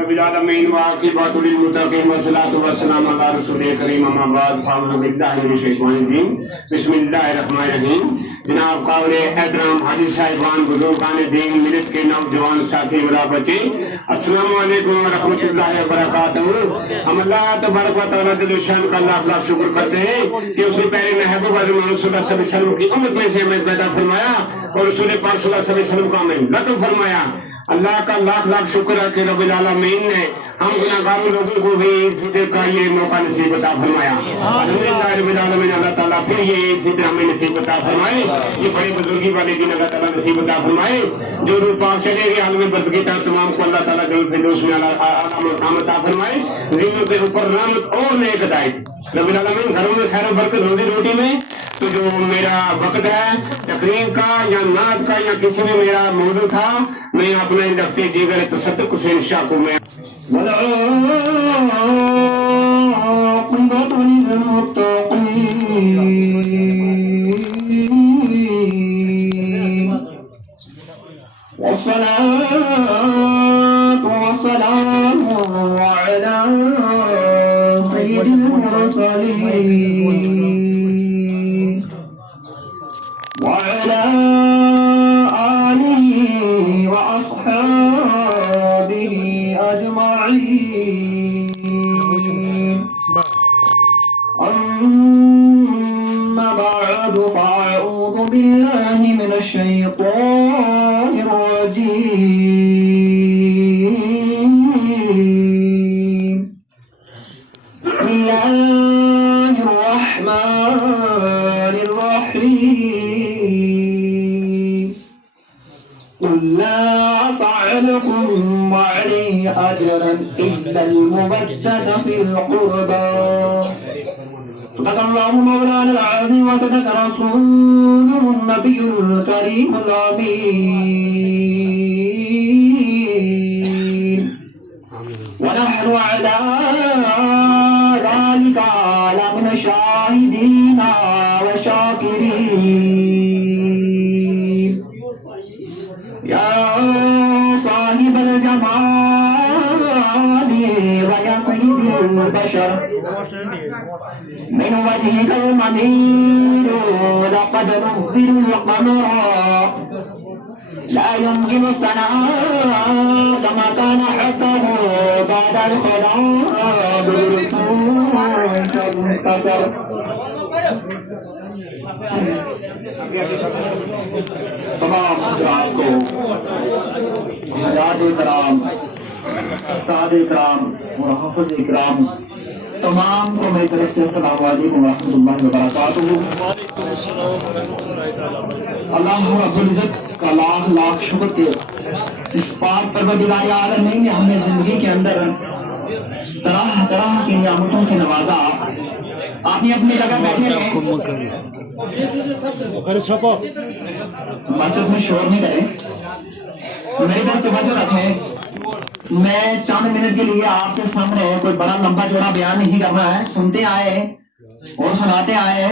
رب العالمین وعاقبۃ للمتقین والصلاۃ والسلام علی رسول کریم اما بعد فاعوذ باللہ من الشیطان الرجیم بسم اللہ الرحمن الرحیم۔ جناب قابل احترام حاجی صاحبان، بزرگان دین، ملت کے نوجوان ساتھی میرا بچے، السلام علیکم ورحمۃ اللہ وبرکاتہ۔ ہم اللہ تبارک و تعالیٰ کے شان کا لاکھ لاکھ شکر کرتے ہیں کہ اس نے پیارے محبوب حضرت محمد صلی اللہ علیہ وسلم کی امت میں سے ہمیں پیدا فرمایا اور رسول پاک صلی اللہ علیہ وسلم کو ہمیں لطف فرمایا۔ اللہ کا لاکھ لاکھ شکر ہے کہ رب العالمین نے ہم گناہگار لوگوں کو بھی فطر کا یہ موقع نصیب عطا فرمایا۔ الحمدللہ رب العالمین، اللہ تعالیٰ پھر یہ فطر ہمیں نصیب عطا فرمائے، یہ بڑی بزرگی والے دن اللہ تعالیٰ نصیب عطا فرمائے۔ جو روح پاک چلے گئے عالم برزخی تک تمام کو اللہ تعالیٰ جلد فردوس میں اعلیٰ مقام عطا فرمائے، زندوں کے اوپر رحمت اور نیک ہدایت۔ رب العالمین گھروں میں خیر و برکت، روزی روٹی میں۔ تو جو میرا وقت ہے تقریر کا یا نعت کا یا کسی بھی میرا موضوع تھا، میں اپنے دفتر جگر تصدق حسین شاہ کو میں والعاقبۃ للمتقین والصلاة والسلام علی سید المرسلین وعلى آله وأصحابه أجمعين، أما بعد فأعوذ بالله من الشيطان الرجيم، بسم الله الرحمن الرحيم، قل لا أسألكم عليه أجرا إلا المودة في القربى، صدق الله مولانا العظيم وصدق رسوله النبي الكريم الأمين، ونحن على ذلك من الشاهدين وشاكرين، يا صاحب الجمال ويا سيد البشر، من وجهك المنير لقد نظر القمر، لا يمكن الثناء كما كان حقه بعد الخلاء بالكسر. تمام حضرات کو، حضرات کرام، استاد کرام اور حافظ کرام، تمام کو میری طرف سے السلام علیکم ورحمۃ اللہ وبرکاتہ۔ اللہ رب العزت کا لاکھ لاکھ شکر کہ اس پاک پروردگار عالمین نے ہمیں زندگی کے اندر طرح طرح کی نعمتوں سے نوازا۔ آپ نے اپنی جگہ بیٹھے رہیں، مسجد میں شور نہیں کریں، میری طرف توجہ رکھیں۔ میں چند منٹ کے لیے آپ کے سامنے کوئی بڑا لمبا چوڑا بیان نہیں کرنا ہے، سنتے آئے اور سناتے آئے،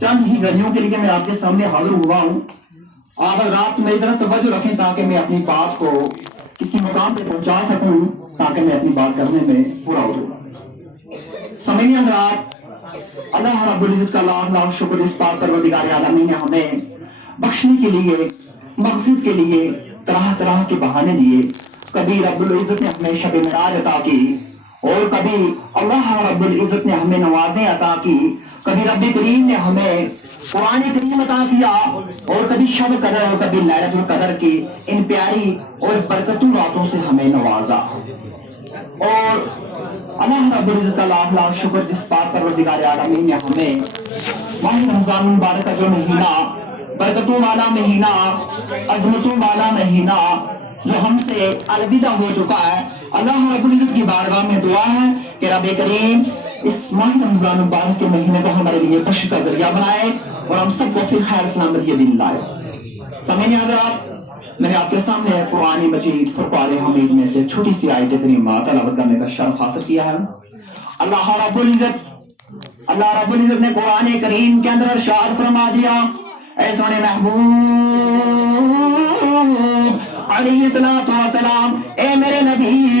چند ہی گھڑیوں کے لیے میں آپ کے سامنے حاضر ہوا ہوں۔ آپ رات میری طرف توجہ رکھیں تاکہ میں اپنی بات کو کسی مقام پہ پہنچا سکوں، تاکہ میں اپنی بات کرنے میں پورا ہو جاؤں۔ سامعین حضرات، اللہ رب العزت کا لاکھ لاکھ شکر اس پاک پروردگار عالمین نے ہمیں بخشنے کے لیے، مغفرت کے لیے طرح طرح کے بہانے دیے۔ کبھی رب العزت نے ہمیں شب معراج عطا کی، اور کبھی اللہ رب العزت نے ہمیں نوازیں عطا کی، کبھی رب کریم نے ہمیں قرآن کریم عطا کیا، اور کبھی شب قدر اور کبھی لیلۃ القدر کی ان پیاری اور برکتوں راتوں سے ہمیں نوازا۔ اور اللہ رب العزت کا لاکھ لاکھ شکر جس پاک پروردگار عالمین نے ہمیں ماہ رمضان مبارک کا جو مہینہ، برکتوں والا مہینہ، عظمتوں والا مہینہ جو ہم سے الوداع ہو چکا ہے، اللہ رب العزت کی بارگاہ میں دعا ہے کہ رب کریم اس ماہ رمضان مبارک کے مہینے کو ہمارے لیے بخشش کا ذریعہ بنائے اور ہم سب کو پھر خیر سلامت یہ دن لائے۔ سامعین حضرات، میں نے آپ کے سامنے قرآن مجید فرقان حمید میں سے چھوٹی سی آیت کریمہ تلاوت کرنے کا شرف حاصل کیا ہے۔ اللہ رب العزت نے قرآن کریم کے اندر ارشاد فرما دیا، اے سونے محبوب علیہ السلام، اے میرے نبی،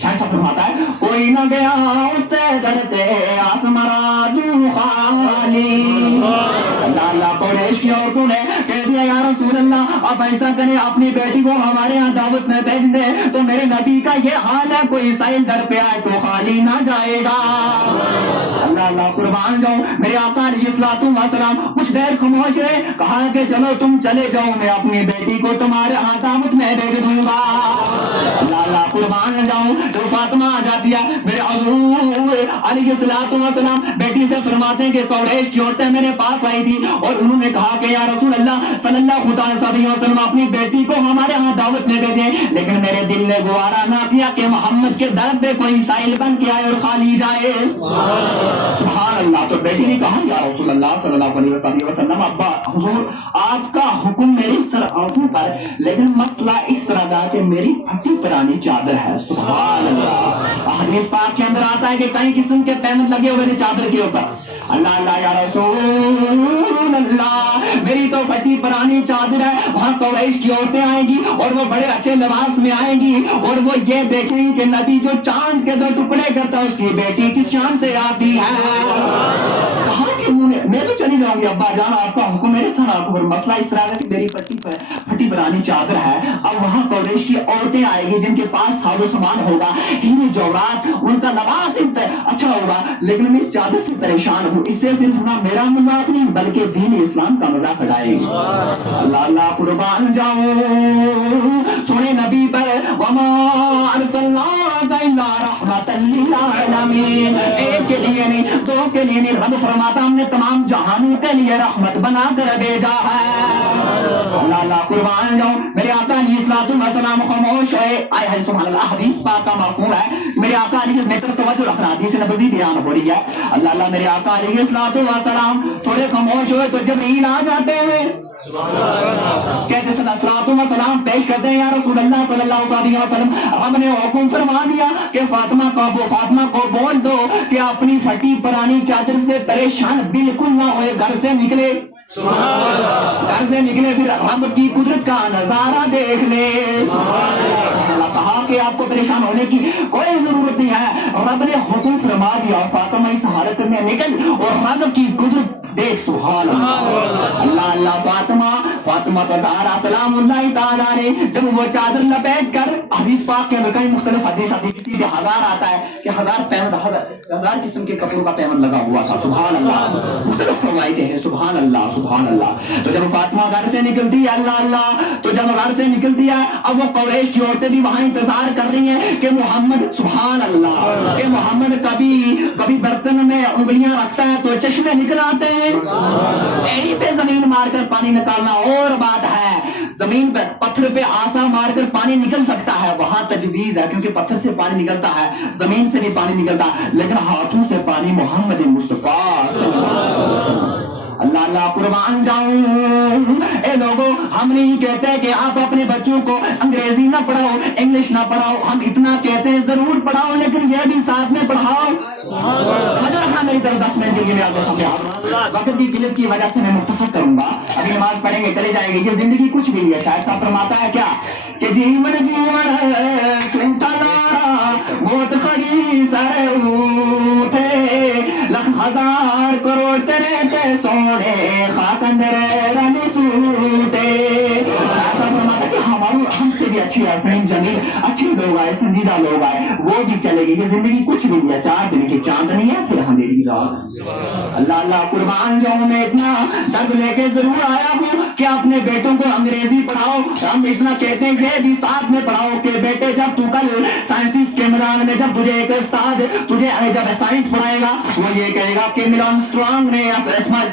شاید صاحب فرماتا ہے کوئی نہ گیا اس سے ڈرتے آسمرا دو خالی. اللہ اللہ قریش کی عورتوں نے کہہ دیا یا رسول اللہ آپ ایسا کریں اپنی بیٹی کو ہمارے ہاں دعوت میں بھیج دیں. تو میرے نبی کا یہ حال ہے کوئی سائل در پہ آئے تو خالی نہ جائے گا. اللہ اللہ قربان جاؤ میرے آقا علیہ الصلوۃ والسلام کچھ دیر خاموش رہے. کہا کہ چلو تم چلے جاؤ میں اپنی بیٹی کو تمہارے ہاں دعوت میں بھیج دوں گا. اللہ اللہ قربان جاؤں. تو فاطمہ آ جاتی ہے میرے حضور علیہ الصلوۃ والسلام بیٹی سے فرماتے ہیں کہ قریش کی عورتیں میرے پاس آئی تھی اور انہوں نے کہا کہ یا رسول اللہ صلی اللہ علیہ وسلم اپنی بیٹی کو ہمارے ہاں دعوت میں بھیجیں. لیکن میرے دل نے گوارا نہ کیا کہ محمد کے در پہ کوئی سائل بن کے آئے اور خالی جائے. سبحان اللہ. تو بیٹی نے کہا یا رسول اللہ صلی اللہ علیہ وسلم ابا حضور آپ کا حکم میری سر آنکھوں پر لیکن مسئلہ اس طرح کا کہ میری پھٹی پرانی چادر ہے. سبحان اللہ. حدیث پاک کے اندر آتا ہے کہ کئی قسم کے پیمنٹ لگے ہوئے تھے چادر کے اوپر. اللہ اللہ یا رسول اللہ میری تو پھٹی پرانی چادر ہے. وہاں قریش کی عورتیں آئیں گی اور وہ بڑے اچھے لباس میں آئیں گی اور وہ یہ دیکھیں گی کہ نبی جو چاند کے 2 ٹکڑے کرتا ہے اس کی بیٹی کس شان سے آتی ہے. کہا کہ میں تو چلی جاؤں گی ابا جان آپ کا حکم میرے سر آپ پر. مسئلہ اس طرح ہے کہ میری پھٹی پرانی چادر ہے. اب وہاں قریش کی عورتیں آئیں گی جن کے پاس ساز و سامان ہوگا ہیرے جواہرات ان کا لباس اچھا ہوگا لیکن میں اس چادر سے پریشان ہوں. اس سے صرف نہ میرا مذاق نہیں بلکہ دین اسلام کا مذاق اڑائے گی. اللہ اللہ قربان جاؤں سونے نبی پر وما ارسلناک الا رحمۃ للعالمین. ایک کے لیے نہیں 2 کے لیے نہیں رب فرماتا ہم نے تمام جہانوں کے لیے رحمت بنا کر بھیجا ہے. اللہ اللہ قربان جاؤں میرے آقا علیہ الصلوۃ والسلام خاموش ہے. آئے ہے سبحان اللہ. حدیث پاک کا مفہوم ہے میرے آقا علیہ میں توجہ رکھنا حدیث نبوی بیان ہو رہی ہے. اللہ اللہ میرے آقا علیہ الصلوۃ والسلام تھوڑے خاموش ہوئے تو جبرائیل آ جاتے ہیں. کہتے ہیں الصلوۃ والسلام پیش کرتے ہیں یا رسول اللہ صلی اللہ علیہ وسلم رب نے حکم فرما دیا کہ فاطمہ کو بول دو کہ اپنی پھٹی پرانی چادر سے پریشان بالکل نہ ہوئے گھر سے نکلے. گھر سے نکلے پھر رب کی قدرت کا نظارہ دیکھ لے. کہا کہ آپ کو پریشان ہونے کی کوئی ضرورت نہیں ہے. رب نے حکم فرما دیا فاطمہ اس حالت میں نکل اور رب کی قدرت دیکھ. سبحان اللہ. اللہ اللہ فاطمہ کا زہرا سلام اللہ تعالیٰ نے جب وہ چادر لپیٹ کر حدیث پاک کے کئی مختلف حدیث آتی کسی بھی 1000 آتا ہے کہ 1000 پیمنٹ 1000 قسم کے کپڑوں کا پیمنٹ لگا ہوا تھا. سبحان اللہ. مختلف روایتیں ہیں. سبحان اللہ سبحان اللہ. تو جب فاطمہ گھر سے نکلتی ہے اللہ اللہ تو جب گھر سے نکلتی ہے اب وہ قریش کی عورتیں بھی وہاں انتظار کر رہی ہیں کہ محمد سبحان اللہ کہ محمد کبھی برتن میں انگلیاں رکھتا ہے تو چشمے نکل آتے ہیں. یہیں پہ زمین مار کر پانی نکالنا اور بات ہے. زمین پر پتھر پہ آسا مار کر پانی نکل سکتا ہے وہاں تجویز ہے کیونکہ پتھر سے پانی نکلتا ہے زمین سے بھی پانی نکلتا ہے لیکن ہاتھوں سے پانی محمد مصطفیٰ. اللہ اللہ قربان جاؤں. اے لوگوں ہم نہیں کہتے کہ آپ اپنے بچوں کو انگریزی نہ پڑھاؤ انگلش نہ پڑھاؤ. ہم اتنا کہتے ہیں ضرور پڑھاؤ لیکن یہ بھی ساتھ میں پڑھاؤ. رکھنا میری طرف 10 منٹ کے لیے آپ کے سامنے. وقت کی قلت کی وجہ سے میں مختصر کروں گا. ابھی نماز پڑھیں گے چلے جائیں گے. یہ زندگی کچھ بھی نہیں ہے. شاید صاحب فرماتا ہے کیا کہ جیون چنتا لارا موت کھڑی سر اٹھے لکھ ہزار کروڑ تیرے تے سوڑے خاک اندر رن سوٹے. ہم سے بھی اچھی حسین جمیل اچھے لوگ آئے سنجیدہ لوگ آئے وہ بھی چلے گئے. یہ زندگی کچھ بھی نہیں ہے. 4 دن کی چاندنی ہے پھر اندھیری رات. اللہ اللہ قربان جاؤں میں اتنا درد لے کے ضرور آیا ہوں کہ اپنے بیٹوں کو انگریزی پڑھاؤ. ہم اتنا کہتے ہیں یہ بھی ساتھ میں پڑھاؤ کہ بیٹے جب تو کل سائنٹسٹ کے میدان میں جب تجھے ایک استاد تجھے جب سائنس پڑھائے گا وہ یہ کہے گا کہ نیل آرمسٹرانگ نے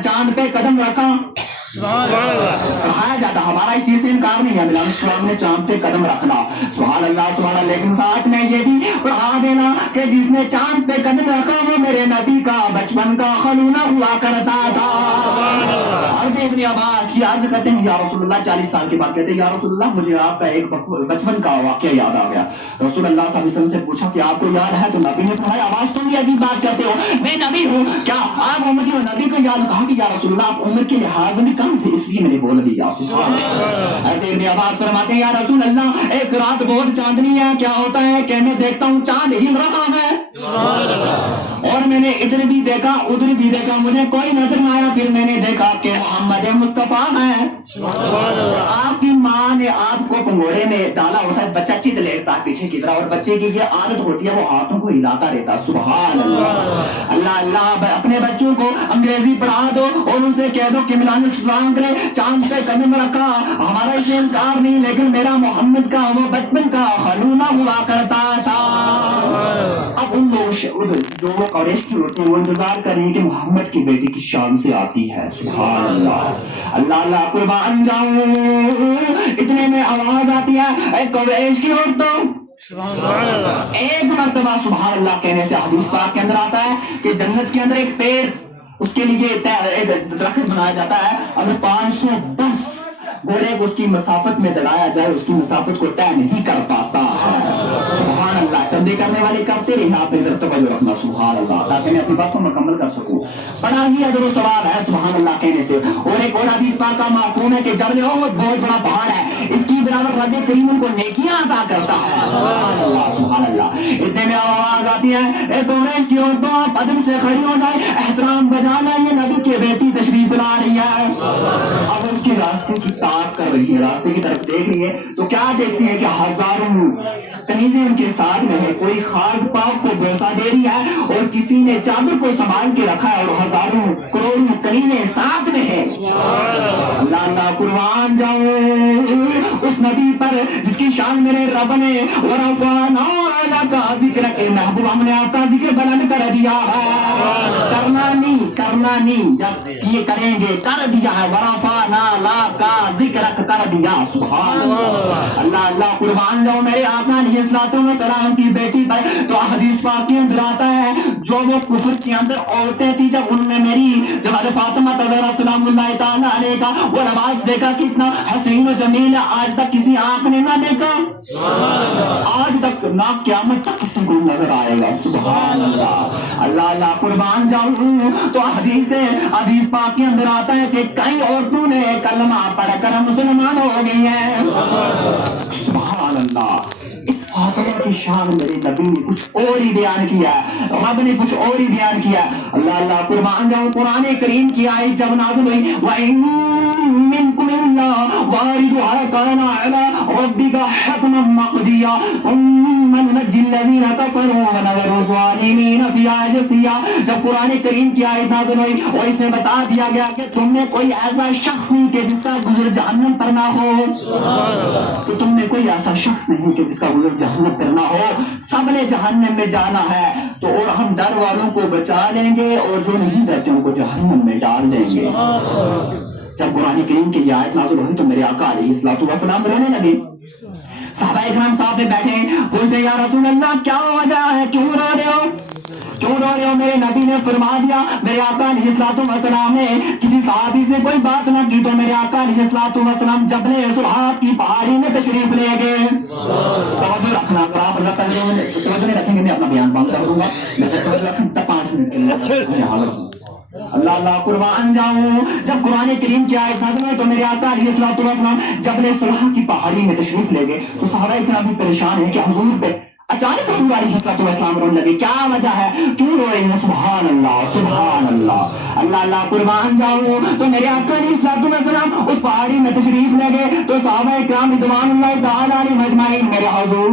چاند پہ قدم رکھا. کہا جاتا ہمارا اس چیز سے انکار نہیں ہے. نیل آرمسٹرانگ نے چاند پہ قدم رکھنا. سبحان اللہ سبحان اللہ. لیکن ساتھ میں یہ بھی پڑھا دینا کہ جس نے چاند پہ قدم رکھا وہ میرے نبی کا بچپن کا خلونا ہوا کرتا تھا. ابن عباس کی عرض کرتے ہیں یا رسول اللہ 40 سال کے بعد کہتے ہیں یا رسول اللہ مجھے آپ کا ایک بچپن کا واقعہ یاد آ گیا. رسول اللہ صلی اللہ علیہ وسلم سے پوچھا کہ آپ کو یاد ہے؟ تو نبی نے فرمایا آواز تم بھی عجیب بات کرتے ہو, میں نبی ہوں کیا آپ امتی ہو؟ نبی کو یاد کہا کہ یا رسول اللہ آپ عمر کے لحاظ میں کم تھے اس لیے میں نے بول دیا. ابن عباس فرماتے ہیں یا رسول اللہ ایک رات بہت چاندنی ہے, کیا ہوتا ہے کہ میں دیکھتا ہوں چاند ہل رہا ہے اور میں نے ادھر بھی دیکھا ادھر بھی دیکھا, مجھے کوئی نظر نہ آیا. پھر میں نے دیکھا کہ محمد مصطفیٰ ہے. آپ کی ماں نے آپ کو پنگوڑے میں ڈالا ہوتا ہے, بچہ چت لیٹتا ہے پیچھے کی طرف اور بچے کی یہ عادت ہوتی ہے وہ ہاتھوں کو ہلاتا رہتا. سبحان اللہ. اللہ اللہ اپنے بچوں کو انگریزی پڑھا دو اور ان سے کہہ دو کہ ملان اسلام کرے, چاند پہ قدم رکھا ہمارا اسے انکار نہیں, لیکن میرا محمد کا وہ بچپن کا خلونہ ہوا کرتا تھا. اب ان لوگ جو وہ قریش کی ہوتے ہیں وہ انتظار کر رہے ہیں کہ محمد کی بیٹی کی شان سے آتی ہے. سبحان اللہ. اللہ اللہ قربان جاؤں اتنے میں آواز آتی ہے اے قریش کی عورتوں, ایک مرتبہ سبحان اللہ کہنے سے حدیث پاک کے اندر آتا ہے کہ جنت کے اندر ایک پیڑ اس کے لیے ایک درخت بنایا جاتا ہے, اگر 510 گھوڑے کو اس کی مسافت میں دڑایا جائے اس کی مسافت کو طے نہیں کر پاتا ہے. سبحان اللہ. چندے کرنے والے کرتے رہے, آپ ادھر توجہ رکھنا سبحان اللہ تاکہ میں اپنی بات کو مکمل کر سکوں. بڑا ہی اجر و ثواب ہے سبحان اللہ کہنے سے. اور ایک اور حدیث پاک کا مفہوم ہے کہ جبل احد بہت بڑا پہاڑ ہے, اس کی برابر رب کریم ان کو نیکیاں عطا کرتا ہے. سبحان اللہ سبحان اللہ. اتنے میں آواز آتی ہے اے قریش کی عورتوں آپ ادب سے کھڑی ہو جائیں, احترام بجانا, یہ نبی کی بیٹی تشریف لا رہی ہے. اب اس کے راستے کی تاک کر رہی ہے, راستے کی طرف دیکھ رہی ہے تو کیا دیکھتی ہے کہ ہزاروں کنیزیں ان کے ساتھ میں ہے, کوئی خاک پاک کو بوسہ دے رہی ہے اور کسی نے چادر کو سنبھال کے رکھا ہے اور ہزاروں کروڑوں کنیزیں ساتھ میں ہے. اللہ اللہ قربان جاؤں اس نبی پر جس کی شان میرے رب نے ورفعنا لک ذکرک, محبوب ہم نے آپ کا ذکر بلند کر دیا ہے. کرنا نہیں جب یہ کریں گے کر دیا ہے, ورفعنا لک ذکرک کر دیا. سبحان اللہ. اللہ اللہ قربان جاؤں میرے آقا علیہ الصلوۃ والسلام کی بیٹی پر تو حدیث پاک کے اندر آتا ہے جو وہ کفر کے اندر عورتیں تھی جب ان میں میری جب فاطمہ زہرا سلام اللہ تعالی علیہ کا وہ لباس دیکھا کتنا حسین و جمیل ہے, آج تک کسی آنکھ نے نہ دیکھا, آج تک نہ قیامت تک کسی کو نظر آئے گا. سبحان اللہ. اللہ اللہ قربان جاؤں تو حدیث پاک کے اندر آتا ہے کہ کئی عورتوں نے کلمہ پڑھ کر مسلمان ہو گئی ہیں. سبحان اللہ. اس فاطمہ کی شان میرے نبی نے کچھ اور ہی بیان کیا ہے, رب نے کچھ اور ہی بیان کیا. اللہ اللہ قربان جاؤں قرآن کریم کی آیت جب نازل ہوئی وَإِن مِّنكُمْ إِلَّا وَارِدُهَا كَانَ عَلَىٰ رَبِّكَ حَتْمًا مَّقْضِيًّا ثُمَّ نُنَجِّي الَّذِينَ كَفَرُوا وَنَذَرُ الظَّالِمِينَ فِيهَا جِثِيًّا. جب قرآن کریم کی آیت نازل ہوئی اور اس میں بتا دیا گیا کہ تم میں کوئی ایسا شخص نہیں کہ جس کا گزر جہنم پر نہ ہو, تو تم میں کوئی ایسا شخص نہیں کہ جس کا گزر جہنم پر نہ ہو, سب نے جہنم میں جانا ہے. تو اور ہم ڈر والوں کو بچا لیں گے اور جو نہیں ڈرتے ان کو جہنم میں ڈال دیں گے. جب قرآن کریم کی یہ آیت نازل ہوئی تو میرے آقا علیہ الصلوۃ والسلام رہنے لگے. صحابہ اکرام صاحب میں بیٹھے پوچھتے یا رسول اللہ کیا وجہ ہے, کیوں رو رہے ہو, کیوں رو رہے ہو؟ میرے نبی نے فرما دیا, میرے آقا علیہ الصلوۃ والسلام نے کسی صحابی سے کوئی بات نہ کی تو میرے آقا علیہ الصلوۃ والسلام جبل سلحات کی پہاڑی میں تشریف لے گئے. توجہ رکھنا, اگر آپ اللہ توجہ نہیں رکھیں گے میں اپنا بیان بند کر دوں گا. میں توجہ رکھیں تب 5 منٹ کے لیے حاضر ہوں. اللہ اللہ قربان جاؤں جب قرآن کریم کی آیت نازل ہوئی تو میرے آقا علیہ الصلوۃ والسلام جبل سلح کی پہاڑی میں تشریف لے گئے. تو صحابہ اکرام بھی پریشان ہیں کہ حضور پہ اچانک حضور علیہ الصلوۃ والسلام رونے لگے, کیا وجہ ہے, کیوں رو رہے ہیں؟ سبحان اللہ سبحان اللہ. اللہ اللہ قربان جاؤں تو میرے آقا علیہ الصلوۃ والسلام اس پہاڑی میں تشریف لے گئے تو صحابہ اکرام رضوان اللہ تعالی علیہم اجمعین میرے حضور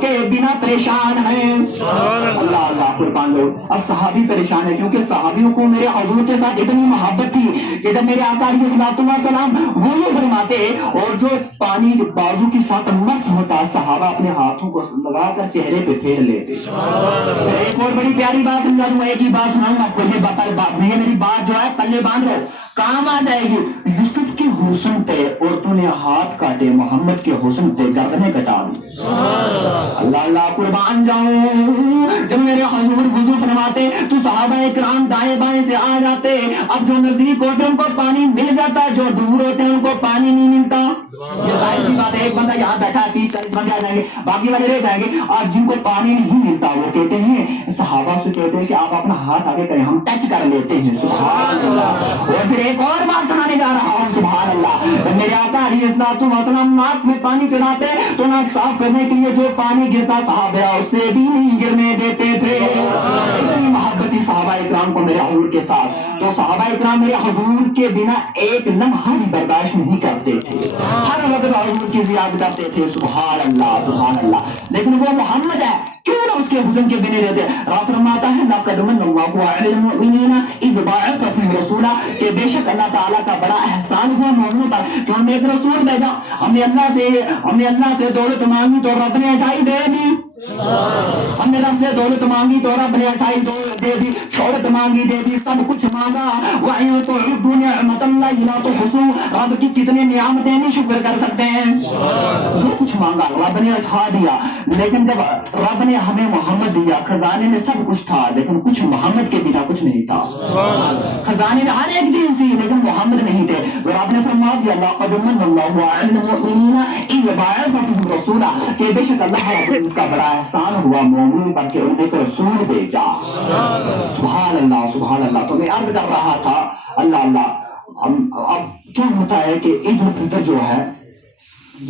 کے بنا پریشان ہیں. اللہ اللہ قربان جاؤں. اب صحابی پریشان ہے کیونکہ صحابیوں کو میرے حضور کے ساتھ اتنی محبت تھی کہ جب میرے آقا علیہ الصلوۃ والسلام وضو فرماتے اور جو پانی بازو کے ساتھ مس ہوتا صحابہ اپنے ہاتھوں کو لگا کر چہرے پہ پھیر لیتے. ایک اور بڑی پیاری بات سمجھا دوں, ایک ہی بات سناؤں آپ کو, یہ میری بات جو ہے پلے باندھ لو, کام آ جائے گی. یوسف کے حسن پہ عورتوں نے ہاتھ کاٹے, محمد کے حسن پہ گردنیں کٹا دی. اللہ اللہ قربان جاؤں. جب میرے حضور وضو فرماتے تو صحابہ کرام دائیں بائیں سے آ جاتے. اب جو نزدیک ہوتے ان کو پانی مل جاتا, جو دور ہوتے ان کو پانی نہیں ملتا. یہ ظاہر سی بات ہے, ایک بندہ یہاں بیٹھا 30-40 بندے آ جائیں گے, باقی والے رہ جائیں گے, اور جن کو پانی نہیں ملتا وہ کہتے ہیں, صحابہ سے کہتے ہیں کہ آپ اپنا ہاتھ آگے کریں, ہم ٹچ کر لیتے ہیں. سبحان اللہ. اور پھر ایک اور بات سنانے جا رہا ہوں, سبحان اللہ. میرے آقا علیہ الصلوۃ والسلام ناک میں پانی چڑھاتے تو ناک صاف کرنے کے لیے جو پانی گرتا صحابہ اس سے بھی نہیں گرنے دیتے تھے. اتنی محبتی صحابہ اکرام کو میرے حضور کے ساتھ. تو صحابہ اکرام میرے حضور کے بنا ایک لمحہ بھی برداشت نہیں کرتے تھے, ہر وقت حضور کی زیارت کرتے تھے. سبحان اللہ سبحان اللہ. لیکن وہ محمد ہے, کیوں نہ اس کے حسن کے بنے رہتے. رات فرماتا ہے لقد من اللہ علی المؤمنین اذ بعث فیہم رسولا, کہ بے شک اللہ تعالیٰ کا بڑا احسان ہوا مومنوں پر کہ ہم نے ایک رسول بھیجا. ہم نے اللہ سے دولت مانگی تو رب نے اٹھائی دے دی. ہم نے رب سے دولت مانگی تو رب نے اٹھائی دے دی. شہرت مانگی دے دی, سب کچھ مانگا. وَإِن تُعُدُّوا نِعْمَتَ اللَّهِ لَا تُحْصُوهَا, رب کی کتنے نعمتیں نہیں شکر کر سکتے ہیں. جو کچھ مانگا رب نے اٹھا دیا. لیکن جب رب نے ہمیں محمد دیا, خزانے میں سب کچھ تھا لیکن کچھ محمد کے بنا کچھ نہیں تھا. خزانے میں ہر ایک چیز تھی لیکن محمد نہیں تھے. اور آپ نے فرما دیا لقد من اللہ علی المؤمنین اذ بعث فیہم رسولا, کہ بے شک اللہ کا بڑا احسان ہوا مومنوں پر کہ انہوں نے ایک رسول بھیجا. سبحان اللہ سبحان اللہ. تو میں عرض کر رہا تھا اللہ اللہ. اب کیا ہوتا ہے کہ عید الفطر جو ہے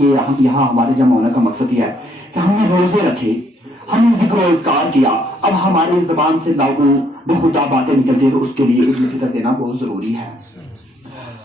یہ ہم یہاں ہمارے جمع ہونے کا مقصد یہ ہے کہ ہم نے روزے رکھے, ہم نے ذکر و اذکار کیا. اب ہماری زبان سے لاگو بہتا باتیں نکلتی ہے تو اس کے لیے عید الفطر دینا بہت ضروری ہے.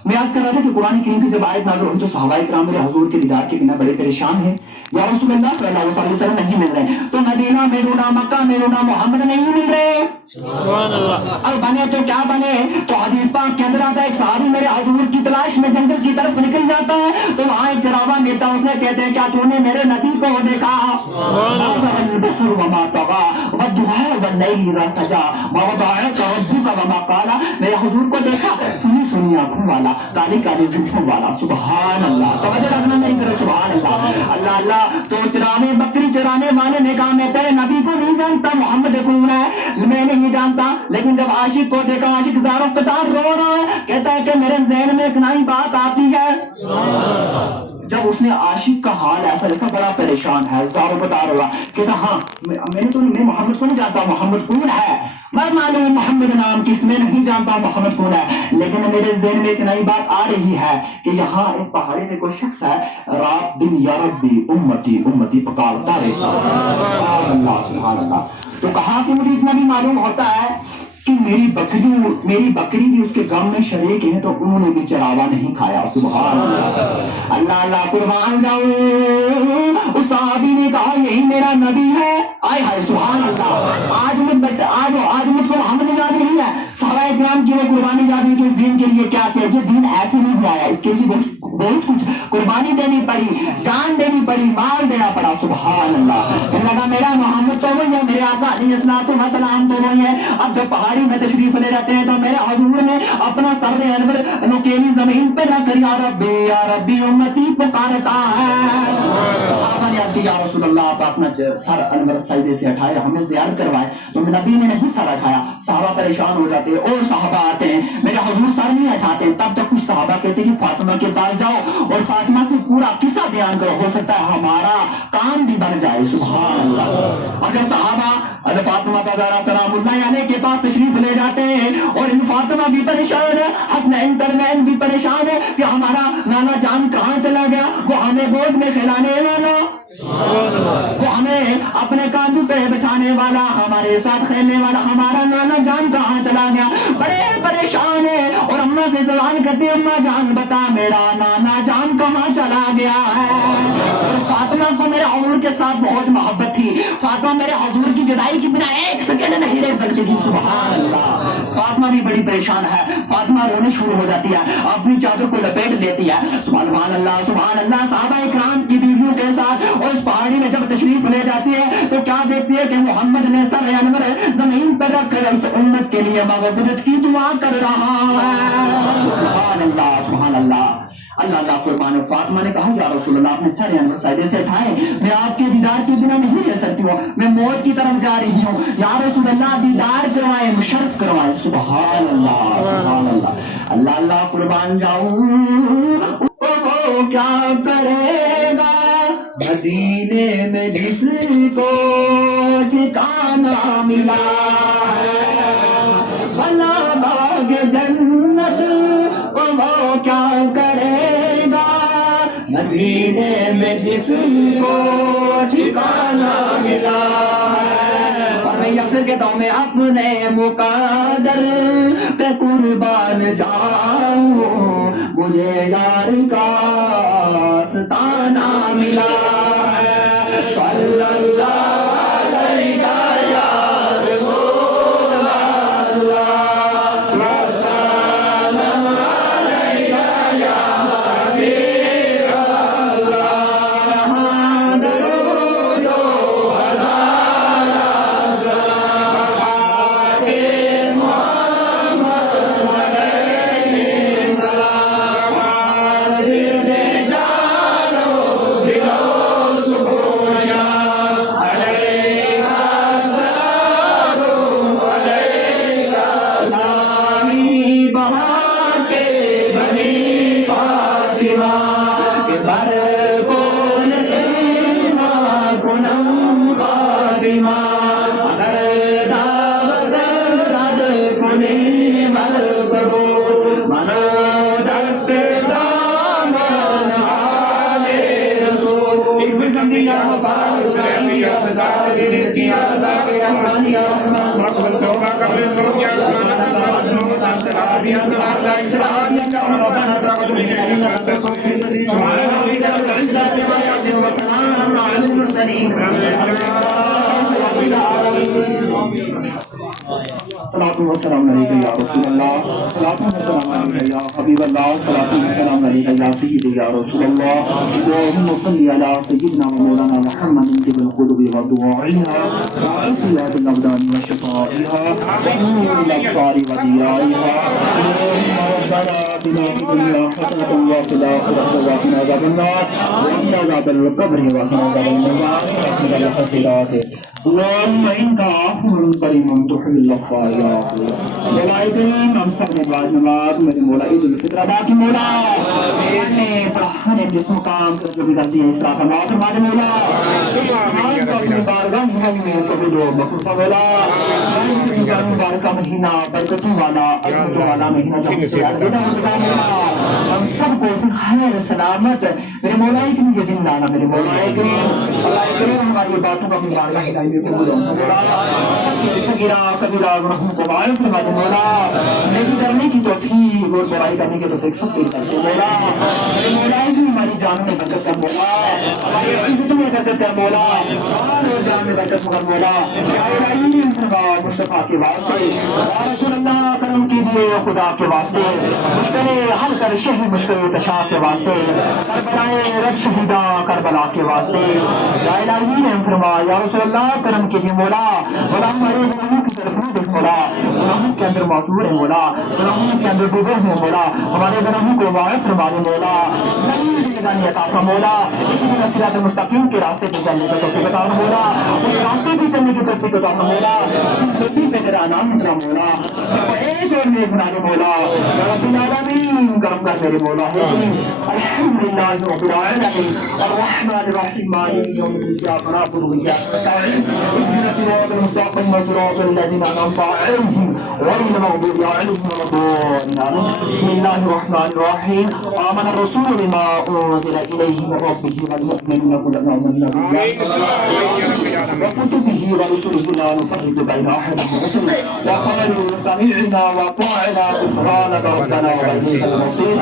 میں آج کر رہا تھا کہ قرآن کریم کی جب آیت نازل ہوئی تو صحابہ کرام میرے حضور کے دیدار کے بنا بڑے پریشان ہیں. یا رسول اللہ صلی اللہ علیہ وسلم نہیں مل رہے, تو مدینہ میں رونا, مکہ میں رونا, محمد نہیں مل رہے. سبحان اللہ. اور بنے تو کیا بنے, تو حدیث پاک کے اندر آتا ہے ایک صحابی میرے حضور کی تلاش میں جنگل کی طرف نکل جاتا ہے تو وہاں ایک چراغا ملتا ہے, اسے کہتے ہیں کیا تو نے میرے نبی کو دیکھا؟ البصر وما طغى والضحى والليل اذا سجى ما ودعك ربك وما قال, میرے حضور کو دیکھا, سنی سنی آنکھوں والا, کالی کالی زلفوں والا. سبحان اللہ. توجہ رکھنا میری طرف. سبحان اللہ. اللہ اللہ. تو بکری چرانے والے نے کہا میں تیرے نبی کو نہیں جانتا, محمد کون ہے میں نہیں جانتا. لیکن جب عاشق کو دیکھا, عاشق زاروں قطار رو رہا ہے, کہتا ہے کہ میرے ذہن میں ایک نئی بات آتی ہے. جب اس نے عاشق کا حال ایسا دیکھا, بڑا پریشان ہے, زاروں قطار ہو رہا, کہتا ہاں میں محمد کو نہیں جانتا, محمد کون ہے میں معلوم, محمد نام کس میں نہیں جانتا محمد کون ہے, لیکن میرے ذہن میں ایک نئی بات آ رہی ہے کہ یہاں ایک پہاڑی پہ کوئی شخص ہے, رات دن یا ربی امتی امتی پکارتا رہتا. سبحان اللہ سبحان اللہ. تو کہا کہ مجھے اتنا بھی معلوم ہوتا ہے کہ میری بکری بھی اس کے غم میں شریک ہے, تو انہوں نے بھی چراوا نہیں کھایا. سبحان اللہ. اللہ اللہ قربان جاؤں. اس صحابی نے کہا یہی میرا نبی ہے. آئے ہائے سبحان اللہ. آج مجھ کو محمد یاد نہیں ہے, صحابہ کرام کی وہ قربانی یاد ہے کہ اس دین کے لیے کیا کیا. یہ دین ایسے نہیں آیا, اس کے لیے بہت کچھ قربانی دینی پڑی, جان دینی پڑی, مال دینا پڑا. سبحان اللہ. لگا میرا محمد تو وہی ہے, میرے آقا علیہ الصلوۃ والسلام تو وہی ہے. اب جب پہاڑی میں تشریف لے جاتے ہیں تو میرے حضور نے اپنا سر انور نکیلی زمین پہ رکھ کر یا ربی امتی پکارتا ہے. صحابہ نے عرض کیا یا رسول اللہ آپ اپنا سر انور سجدے سے اٹھائے, ہمیں زیارت کروائے. تو نبی نے نہیں سر اٹھایا. صحابہ پریشان ہو جاتے اور صحابہ آتے ہیں, میرے حضور سر نہیں اٹھاتے. تب تک کچھ صحابہ کہتے ہیں کہ فاطمہ کے پاس جاؤ اور فاطمہ سے پورا قصہ بیان کرو, ہو سکتا ہے ہمارا کام بھی بن جائے. سبحان اللہ. اور جب صحابہ فاطمہ سلام اللہ علیہ کے پاس تشریف لے جاتے ہیں اور ان فاطمہ بھی پریشان ہے, حسنین ترمین بھی پریشان ہے کہ ہمارا نانا جان کہاں چلا گیا, وہ ہمیں گود میں کھلانے والا, وہ ہمیں اپنے کاندھوں پہ بٹھانے والا, ہمارے ساتھ کھیلنے والا, ہمارا نانا جان کہاں چلا گیا. بڑے پریشان ہیں. اور اما فاطمہ سے سوال کرتے اما جان بتا میرا نانا جان کہاں چلا گیا ہے؟ اور فاطمہ کو میرے حضور کے ساتھ بہت محبت تھی. فاطمہ میرے حضور کی جدائی کی بنا ایک سیکنڈ نہیں رہ سکتی تھی. سبحان اللہ. فاطمہ بھی بڑی پریشان ہے. فاطمہ رونے شروع ہو جاتی ہے, اپنی چادر کو لپیٹ لیتی ہے. سبحان اللہ سبحان اللہ. صحابہ اکرام کی بیویوں کے ساتھ اس پہاڑی میں جب تشریف لے جاتی ہے تو کیا دیکھتی ہے کہ محمد نے سر انور زمین پر رکھ کر اس امت کے لیے مغفرت کی دعا کر رہا ہے. سبحان اللہ سبحان اللہ. اللہ اللہ قربان. فاطمہ نے کہا یا رسول اللہ اپنے سر انور سائدے سے اٹھائیں, میں آپ کے دیدار کے بنا نہیں رہ سکتی ہوں, میں موت کی طرف جا رہی ہوں. یا رسول اللہ دیدار کروائیں, مشرف کروائیں. سبحان اللہ سبحان اللہ. اللہ اللہ قربان جاؤں وہ کیا کرے گا مدینے میں جس کو ٹھکانہ ملا ہے, بلا باغ جنت وہ کیا کرے گا مدینے میں جس کو ٹھکانہ ملا ہے. اور میں اکثر کہتا ہوں میں اپنے مقدر پہ قربان جاؤں, مجھے یار کا ستانہ ملا ہے. صلی اللہ علیہ یا رسول اللہ وسلم علیہ یا حبیب اللہ, درود و ہزار سلام آقا محمد علیہ السلام. دل جانو دلو سبوشا علیہ الصلاۃ علیہ السلامی. بہار کے بنی فاطمہ کے بر کون ایماں کنم خادمہ, اگر دعوت رد کنی مل برو منو دست دامن آلے رسول. ایک پھر کمی یا مفاد سیمی یا صدار رزقی یا رزاق یا رحمانی یا رحمان مرحبت توبہ قبل لوگ یا رحمان اللہ جنوب تانترا دیا اللہ اسرار یا جاؤں ربنا تاقت من علم التصوفی سبحان اللہ العزت و یعظم و سلام علی المرسلین رب العالمین. صلاۃ و سلام علیکہ یا رسول اللہ, صلاۃ و سلام علیکہ یا حبیب اللہ, صلاۃ و سلام علیکہ یا سیدی یا رسول اللہ. اللہم صلی علی سیدنا و مولانا محمد طب القلوب ودوائها وعافیت الابدان وشفائها ونور الابصار وضیائها. ربنا آتنا فی الدنیا حسنة وفی الآخرة وقنا عذاب النار وقنا عذاب القبر وقنا عذاب النار برحمتک یا خیرات. اللهم انت عفو کریم تحب العفو یا مولا کریم. ہم سب نے دعا نماز میرے مولا عید الفطر ادا کی. مولا نے ہر ایک جس مقام پر جو بھی غلطی ہے اصلاح فرما فرما دے مولا. نماز کو اپنی بارگاہ میں قبول و مقبول فرما مولا. جان مبارکہ مہینہ برکتوں والا عظمتوں والا مہینہ جب سے الوداع ہو چکا مولا, ہم سب کو پھر خیر سلامت میرے مولا کریم یہ دن لانا. میرے مولا کریم اللہ کریم ہماری باتوں کو اپنی بارگاہ ہدایت میں قبول و مقبول مولا. صغیرہ کبیرہ گناہوں کو معاف فرما دے مولا. نیکی کرنے کی توفیق اور برائی کرنے کی توفیق سب کو کر دے مولا. میرے مولا کریم ہماری جانوں میں برکت کر مولا, ہماری عزتوں میں برکت کر مولا, مال اور جان میں برکت کر مولا. یا الہی مصطفیٰ کے واسطے یا رسول اللہ کرم کیجیے خدا کے واسطے. مشکلیں حل کر شہر مشکل کشا کے واسطے, کربلائے رب شہیدہ کربلا کے واسطے. یا الہی رحم فرما یا رسول اللہ کرم کیجیے مولا. مولا ہمارے گناہوں کی طرف نہ دیکھ مولا, گناہوں کے اندر معذور ہے مولا, گناہوں کے اندر ڈوبے ہوئے مولا. ہمارے گناہوں کو معاف فرما دے مولا. نئی زندگانی عطا فرما مولا. لیکن صراط مستقیم کے راستے پہ چلنے کا توفیق عطا فرما مولا. اس راستے پہ چلنے کی توفیق عطا فرما مولا. زندگی پہ تیرا نام اترا مولا. ایک اور نیک بنا دے مولا. یا رب العالمین کرم کر میرے مولا. الحمدللہ رب العالمین الرحمن الرحیم مالک یوم الدین. اياك نعبد واياك نستعين اهدنا الصراط المستقيم صراط الذين أنعمت عليهم غير المغضوب عليهم ولا الضالين آمين. بسم الله الرحمن الرحيم. آمن الرسول بما أنزل إليه من ربه والمؤمنون كلنا آمنا بالله وكتبه ورسله لا نفرق بين أحد من رسله وقالوا سمعنا وأطعنا غفرانك ربنا وإليك المصير.